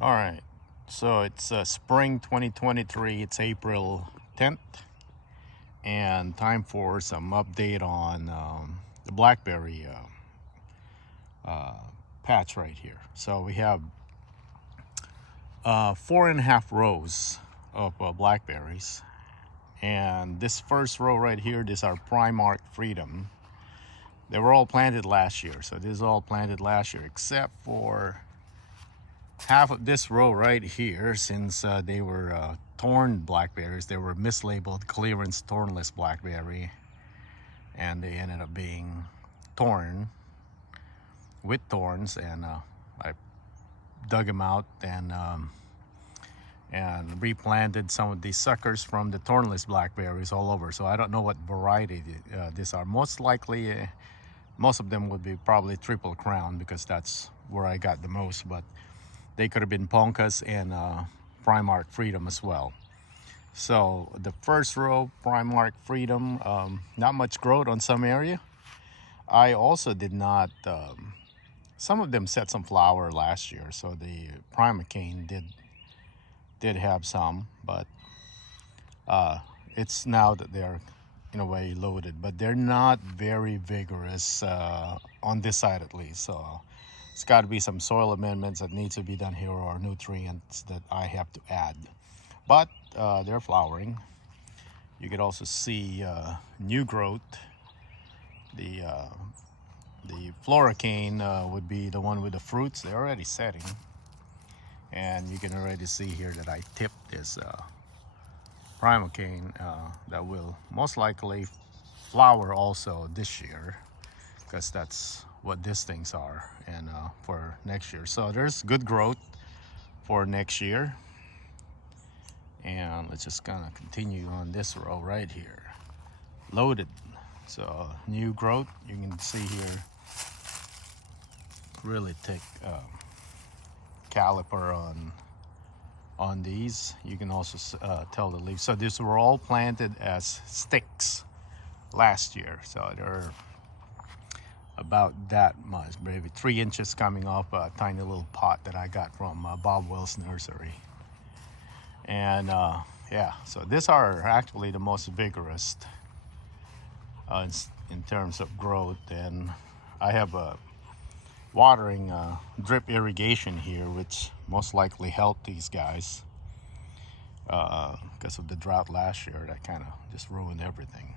All right, so it's spring 2023. It's April 10th, and time for some update on the Blackberry patch right here. So we have 4.5 rows of Blackberries, and this first row right here, this is our Primark Freedom. They were all planted last year, so this is all planted last year except for half of this row right here. Since they were torn blackberries, they were mislabeled clearance Thornless Blackberry, and they ended up being torn with thorns, and I dug them out and replanted some of these suckers from the Thornless Blackberries all over. So I don't know what variety these are. Most likely most of them would be probably Triple Crown, because that's where I got the most, but they could have been Poncas and Primark Freedom as well. So the first row, Primark Freedom, not much growth on some area. I also did not, some of them set some flower last year, so the Primacane did have some, but it's now that they're in a way loaded, but they're not very vigorous on this side at least. So it's got to be some soil amendments that need to be done here, or nutrients that I have to add. But they're flowering. You could also see new growth. The Floricane would be the one with the fruits. They're already setting, and you can already see here that I tipped this Primacane that will most likely flower also this year, because that's what these things are, and for next year. So there's good growth for next year. And let's just kind of continue on this row right here, loaded. So new growth, you can see here, really thick caliper on these. You can also tell the leaves. So these were all planted as sticks last year, so they're about that much, maybe 3 inches, coming off a tiny little pot that I got from Bob Wells Nursery. And yeah, so these are actually the most vigorous in terms of growth. And I have a watering drip irrigation here, which most likely helped these guys because of the drought last year that kind of just ruined everything.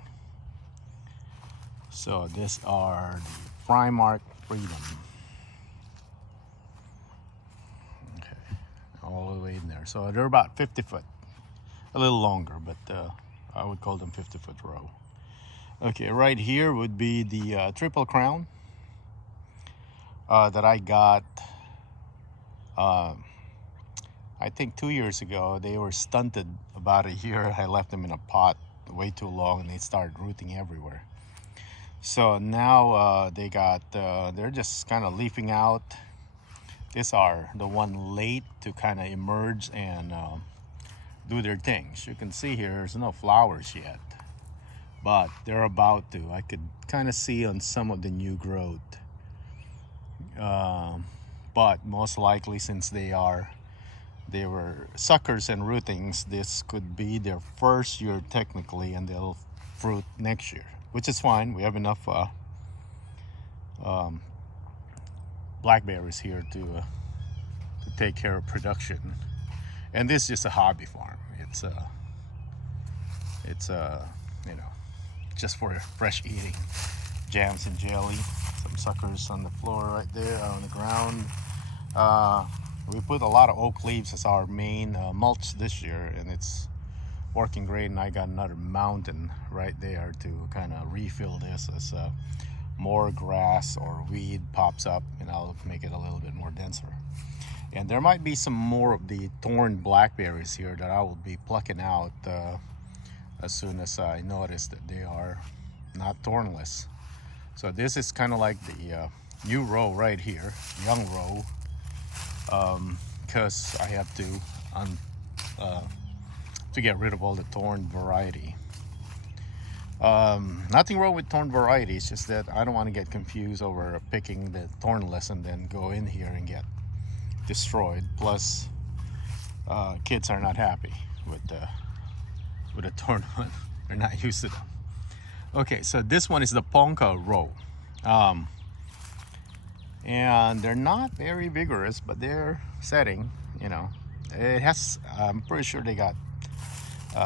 So these are the Primark Freedom. Okay, all the way in there. So they're about 50 foot, a little longer, but I would call them 50-foot row. Okay, right here would be the Triple Crown that I got I think 2 years ago. They were stunted about a year. I left them in a pot way too long, and they started rooting everywhere. So now they got they're just kind of leafing out. These are the one late to kind of emerge and do their things. You can see here there's no flowers yet, but they're about to. I could kind of see on some of the new growth, but most likely, since they were suckers and rootings, this could be their first year technically, and they'll fruit next year, which is fine. We have enough blackberries here to take care of production. And this is just a hobby farm. It's you know, just for fresh eating, jams and jelly. Some suckers on the floor right there, on the ground. We put a lot of oak leaves as our main mulch this year, and it's working great. And I got another mountain right there to kind of refill this as more grass or weed pops up, and I'll make it a little bit more denser. And there might be some more of the thorn blackberries here that I will be plucking out as soon as I notice that they are not thornless. So this is kind of like the new row right here, young row, because I have to get rid of all the thorn variety. Nothing wrong with thorn variety. It's just that I don't want to get confused over picking the thornless and then go in here and get destroyed. Plus, kids are not happy with a torn one. They're not used to them. Okay, so this one is the Ponca row. And they're not very vigorous, but they're setting, you know. It has, I'm pretty sure they got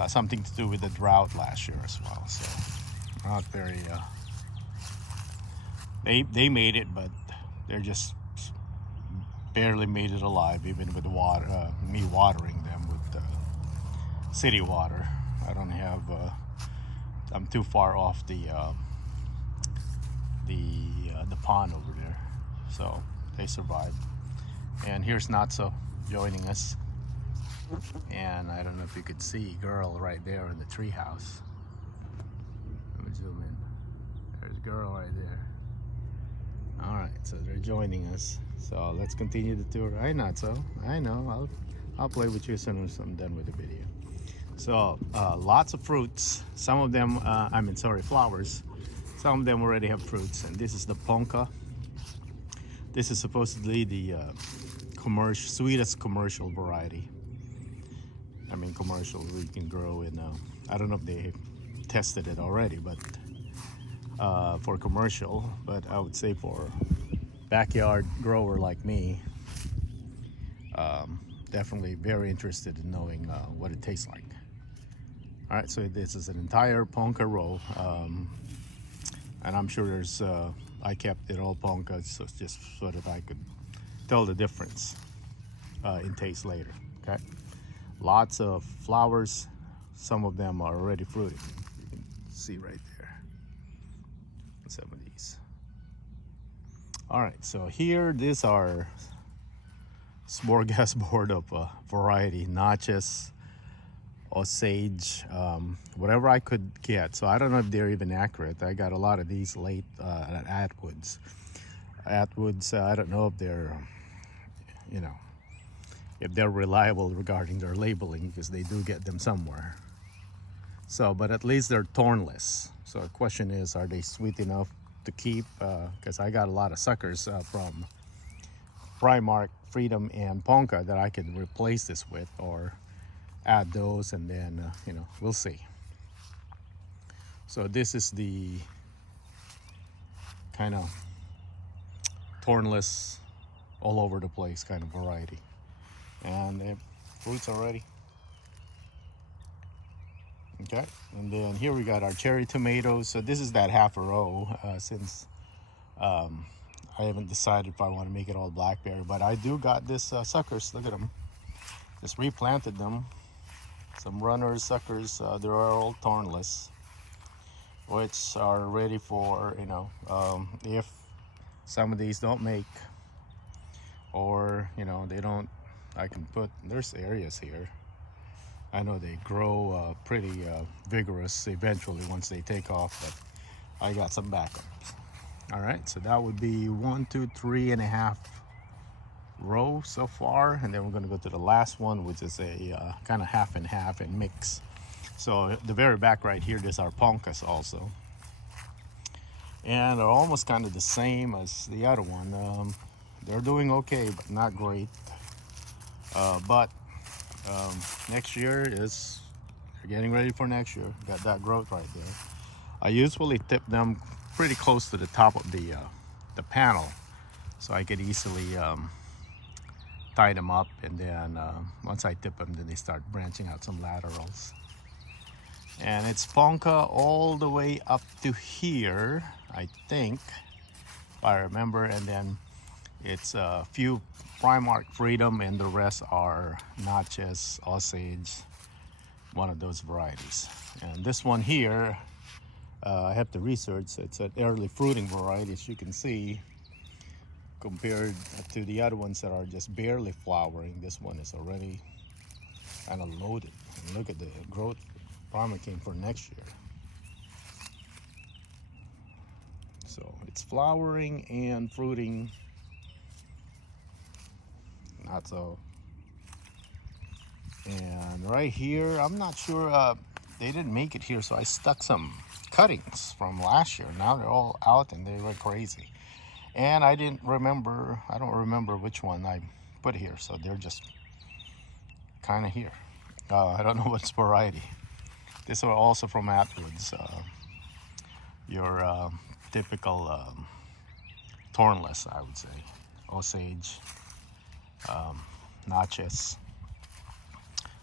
something to do with the drought last year as well. So not very, they made it, but they're just barely made it alive, even with the water, me watering them with city water. I don't have, I'm too far off the pond over there, so they survived. And here's Not So joining us, and I don't know if you could see Girl right there in the treehouse. Let me zoom in. There's Girl right there. All right, so they're joining us. So let's continue the tour. Hi, Not So. I know. I'll play with you as soon as I'm done with the video. So lots of fruits. Some of them, flowers. Some of them already have fruits, and this is the Ponca. This is supposedly the sweetest commercial variety. I mean, commercial we can grow in. I don't know if they tested it already, but for commercial. But I would say for backyard grower like me, definitely very interested in knowing what it tastes like. All right, so this is an entire Ponca row. And I'm sure there's, I kept it all Ponca so just so that I could tell the difference in taste later, okay? Lots of flowers. Some of them are already fruiting. You can see right there, some of these. All right, so here, these are smorgasbord of variety, notches, Osage, whatever I could get. So I don't know if they're even accurate. I got a lot of these late at Atwoods. I don't know if they're, you know, if they're reliable regarding their labeling, because they do get them somewhere. So, but at least they're thornless. So the question is, are they sweet enough to keep? Because I got a lot of suckers from Primark, Freedom, and Ponca that I could replace this with, or add those, and then you know, we'll see. So this is the kind of thornless, all over the place kind of variety, and the fruits already. Okay, and then here we got our cherry tomatoes. So this is that half a row, since I haven't decided if I want to make it all blackberry, but I do got this suckers. Look at them, just replanted them. Some runners, suckers, they're all thornless, which are ready for, you know, if some of these don't make, or, you know, they don't, I can put, there's areas here. I know they grow pretty vigorous eventually once they take off, but I got some backup. All right, so that would be 1, 2, 3.5 row so far, and then we're going to go to the last one, which is a kind of half and half and mix. So the very back right here, there's our Poncas also, and they're almost kind of the same as the other one. They're doing okay, but not great. But next year is, they're getting ready for next year. Got that growth right there. I usually tip them pretty close to the top of the panel, so I could easily tie them up, and then once I tip them, then they start branching out some laterals. And it's Ponca all the way up to here, I think, if I remember, and then it's a few Primark Freedom, and the rest are Notches, Osage, one of those varieties. And this one here, I have to research. It's an early fruiting variety, as you can see, compared to the other ones that are just barely flowering. This one is already kind of loaded. And look at the growth Primer came for next year. So it's flowering and fruiting. Not so. And right here, I'm not sure, they didn't make it here, so I stuck some cuttings from last year. Now they're all out and they went crazy. And I don't remember which one I put here, so they're just kind of here. I don't know what's variety. These are also from Atwoods. Your typical thornless, I would say. Osage, notches,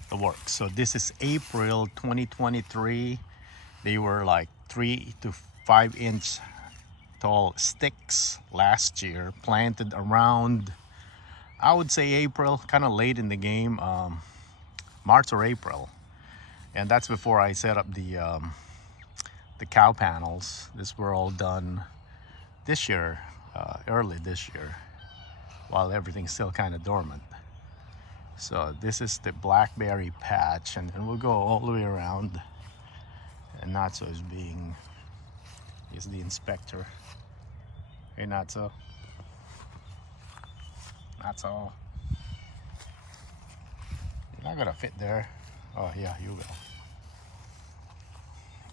the works. So this is April 2023. They were like 3 to 5 inch tall sticks last year, planted around, I would say April, kind of late in the game, March or April. And that's before I set up the cow panels. These were all done this year, early this year, while everything's still kind of dormant. So this is the blackberry patch, and we'll go all the way around. And Natso is the inspector. Hey Natso. Natso. You're not gonna fit there. Oh yeah, you will.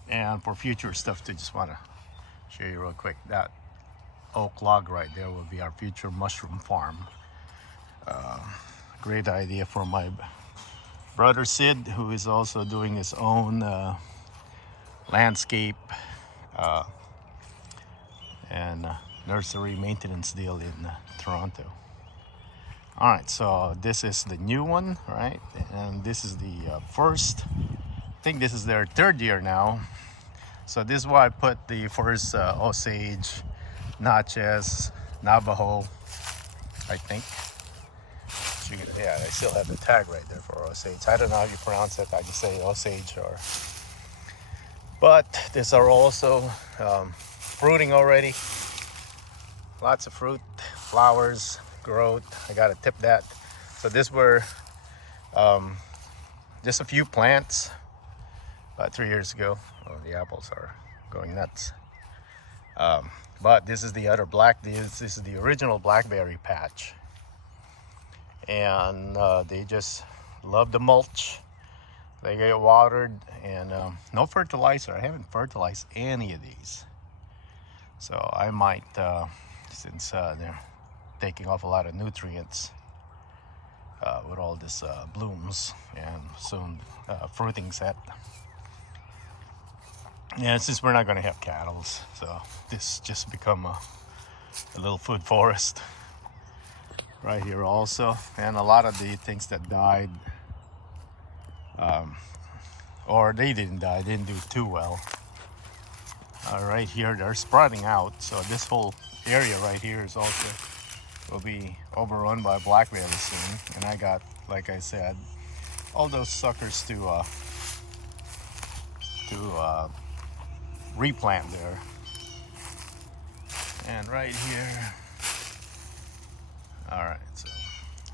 And for future stuff too, just wanna show you real quick. That oak log right there will be our future mushroom farm. Great idea for my brother Sid, who is also doing his own landscape and nursery maintenance deal in Toronto. All right, so this is the new one, right? And this is the first, I think this is their 3rd year now. So this is why I put the first Osage, Natchez, Navajo, I think. Yeah, I still have the tag right there for Osage. I don't know how you pronounce it. I just say Osage or. But these are also fruiting already. Lots of fruit, flowers, growth. I gotta tip that. So these were just a few plants about 3 years ago. Oh, the apples are going nuts. But this is the other this is the original blackberry patch. And they just love the mulch. They get watered and no fertilizer. I haven't fertilized any of these. So I might, since they're taking off a lot of nutrients with all this blooms and soon fruiting set. Yeah, since we're not going to have cattle, so this just become a little food forest right here also. And a lot of the things that died, or they didn't die, didn't do too well. Right here, they're sprouting out. So this whole area right here is also will be overrun by blackberries soon. And I got, like I said, all those suckers to replant there. And right here, all right,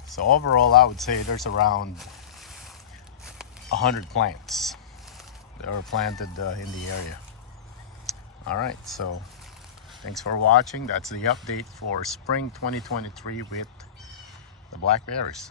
so overall I would say there's around 100 plants that were planted in the area. All right, so thanks for watching. That's the update for spring 2023 with the blackberries.